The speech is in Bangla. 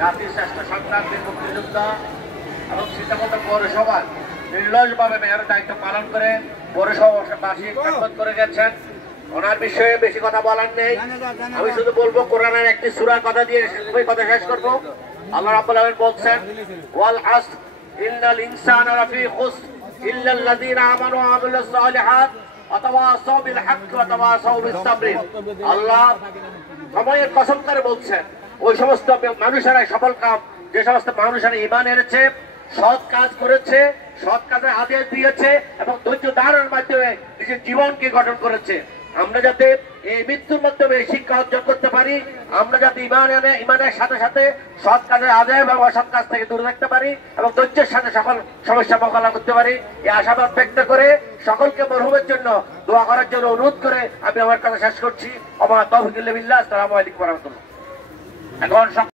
জাতির শ্রেষ্ঠ সন্তানদের মুক্তিযোদ্ধা এবং সীতাকুণ্ড পৌরসভার নির্লজভাবে মেয়রের দায়িত্ব পালন করে পৌরসভাবাসী করে গেছেন। ওনার বিষয়ে বেশি কথা বলার নেই, আমি শুধু বলবো কোরআনের একটি সূরার কথা দিয়ে কথা শেষ করবো। আল্লাহ রাব্বুল আলামিন বলছেন, ওয়াল আসর ইন্নাল ইনসানা লাফি খুসর ইল্লাল্লাযীনা আমানু ওয়া আমিলুস সালিহাত ওয়া তাওয়াসাউ বিল হাক্কি ওয়া তাওয়াসাউ বিস সাবর। আল্লাহ সময়ের কসম করে বলছেন, ওই সমস্ত মানুষেরা সফল কাম যে সমস্ত মানুষেরা ঈমান এনেছে, সৎ কাজ করেছে, সৎ কাজের আদেশ দিয়েছে এবং ধৈর্য ধারণের মাধ্যমে নিজের জীবনকে গঠন করেছে। আমরা যাতে এই মৃত্যুর মাধ্যমে শিক্ষা অর্জন করতে পারি, আমরা যাতে ইমানের সাথে সাথে সৎ কাজের আদেশ এবং অসৎ কাজ থেকে দূরে রাখতে পারি এবং ধৈর্যের সাথে সকল সমস্যা মোকাবিলা করতে পারি, এই আশাবাদ ব্যক্ত করে সকলকে মরহুমের জন্য দোয়া করার জন্য অনুরোধ করে আমি আমার কথা শেষ করছি। আমার তৌফিক ইল্লা বিল্লাহ। আসসালামু আলাইকুম ওয়া রাহমাতুল্লাহ। এখন